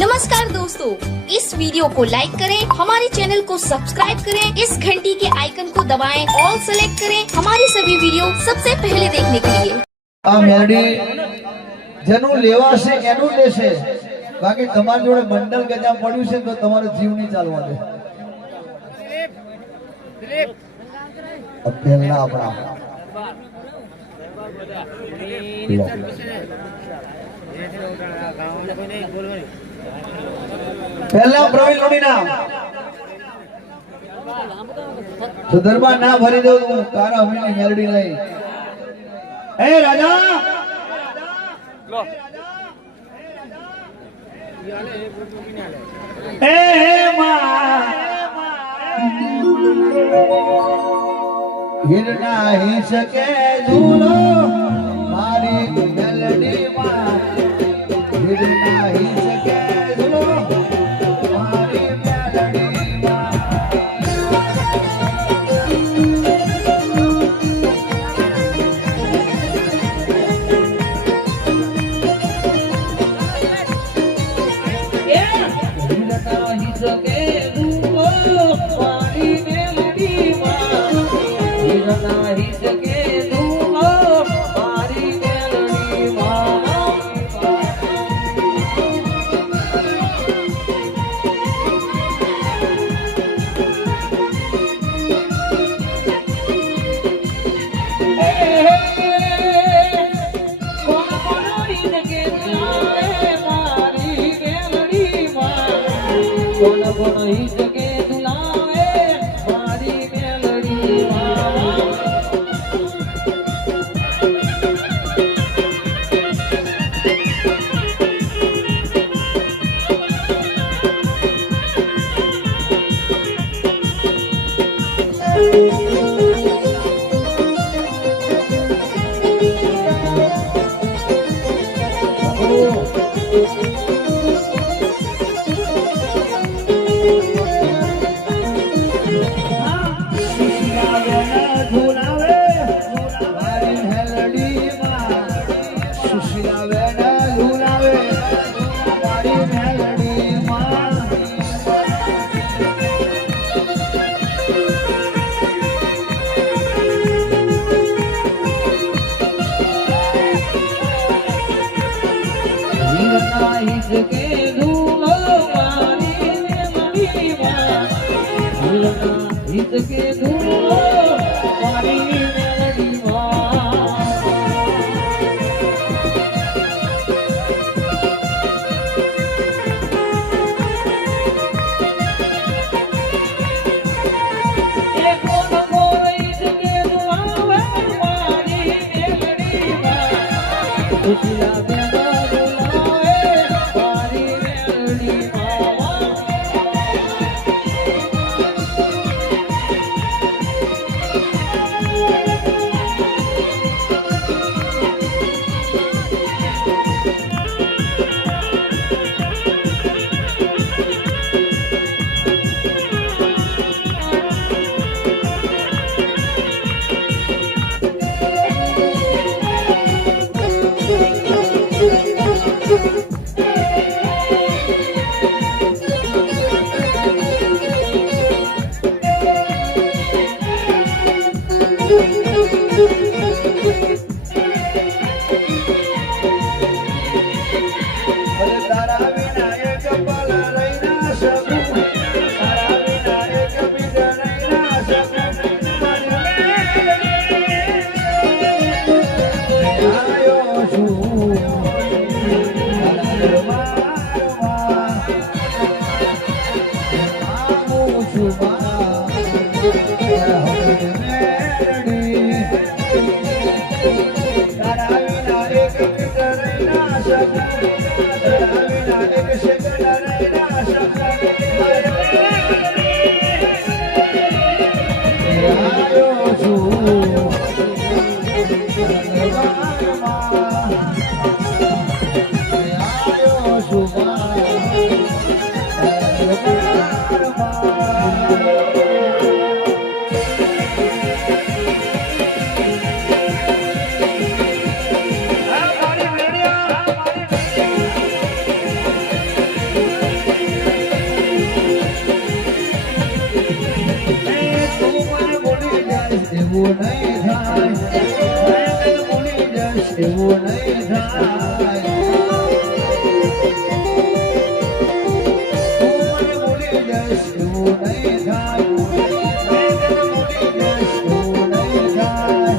नमस्कार दोस्तों, इस वीडियो को लाइक करें, हमारे चैनल को सब्सक्राइब करें, इस घंटी के आइकन को दबाएं, ऑल सेलेक्ट करें हमारी सभी वीडियो सबसे पहले देखने के लिए। આ મેડી જેનું લેવાશે એનું લેશે, બાકી તમારી જોડે મંડળ ગજા પડ્યું છે તો તમારો જીવ નહીં ચાલવા દે. પહેલા આપણા પહેલા પ્રવીણ લોણીના સુધરબા ના ભરી દઉં હું તારા હમણાં મેલડી લઈ. એ રાજા એ હિરના હી શકે ઝૂલો મારી મેલડી માં, હિરના હી શકે ઝૂલો મારી મેલડી માં. એવું નહીં થાય ભૂલી જશ એવું નહીં થાય ભૂલી જશ એવું નહીં થાય ભૂલી જશ એવું નહીં થાય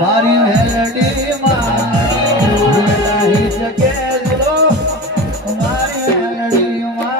મારી મેલડી માં નહીં શકે ઝૂલો મારી મેલડી માં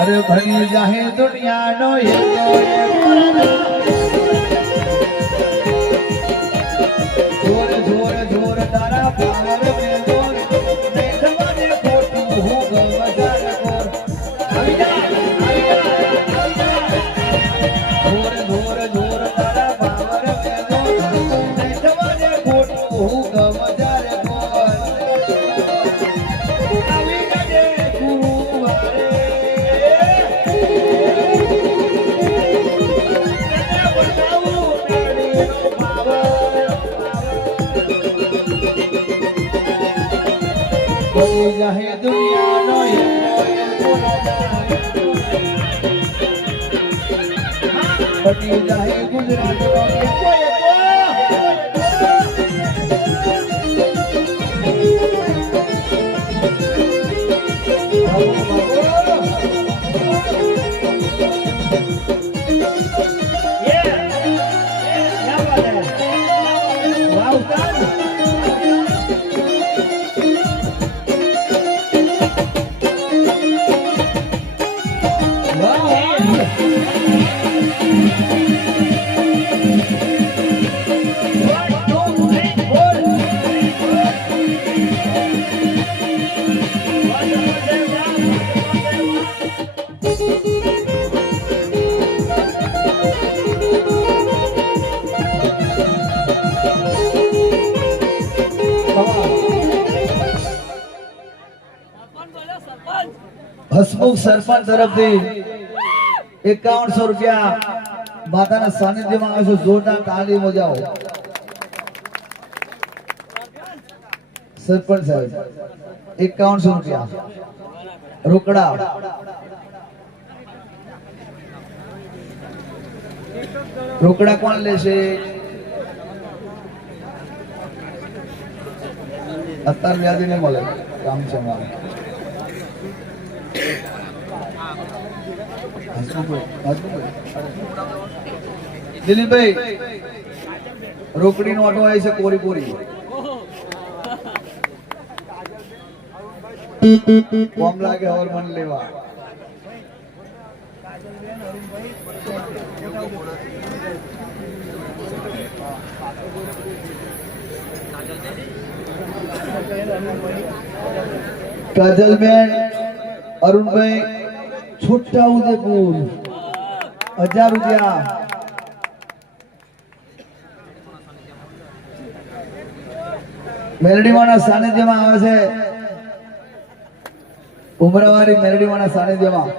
अरे भरी जाहे दुनिया नो ये जोर जोर जोर तारा पावर में जोर देखवाने फोटो हो गजार कोर जोर जोर जोर तारा पावर में जोर देखवाने फोटो हो गजार कोर अभी गजे गुरु वारे जाहे दुनिया नो ये पटी जाहे गुजरात नो ये હસમુખ સરપંચ તરફથી 5100 રૂપિયા માતાના સાનિધ્યમાં આવે છે. જોરદાર તાળી બજાવો. સરપંચ સાહેબ 5100 રૂપિયા રોકડા. રોકડા કોણ લેશે? અત્યારે વ્યાજ નહીં મળે, કામ છે અમારે. દિલીપભાઈ રોકડી નો ઓટો આવી છે કોરી કોરી. કોમ લાગે હવર મન લેવા. કાજલબેન અરુણભાઈ છોટા ઉદેપુર 1000 રૂપિયા. મેલડીવાના સાનિધ્યમાં આવે છે. ઉમરાવાળી મેલડીવાના સાનિધ્યમાં.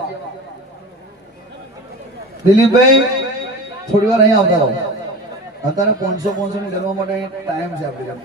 દિલીપભાઈ થોડી વાર અહીંયા આવતા રહો. અત્યારે 500 ની કરવા માટે ટાઈમ છે આપણી.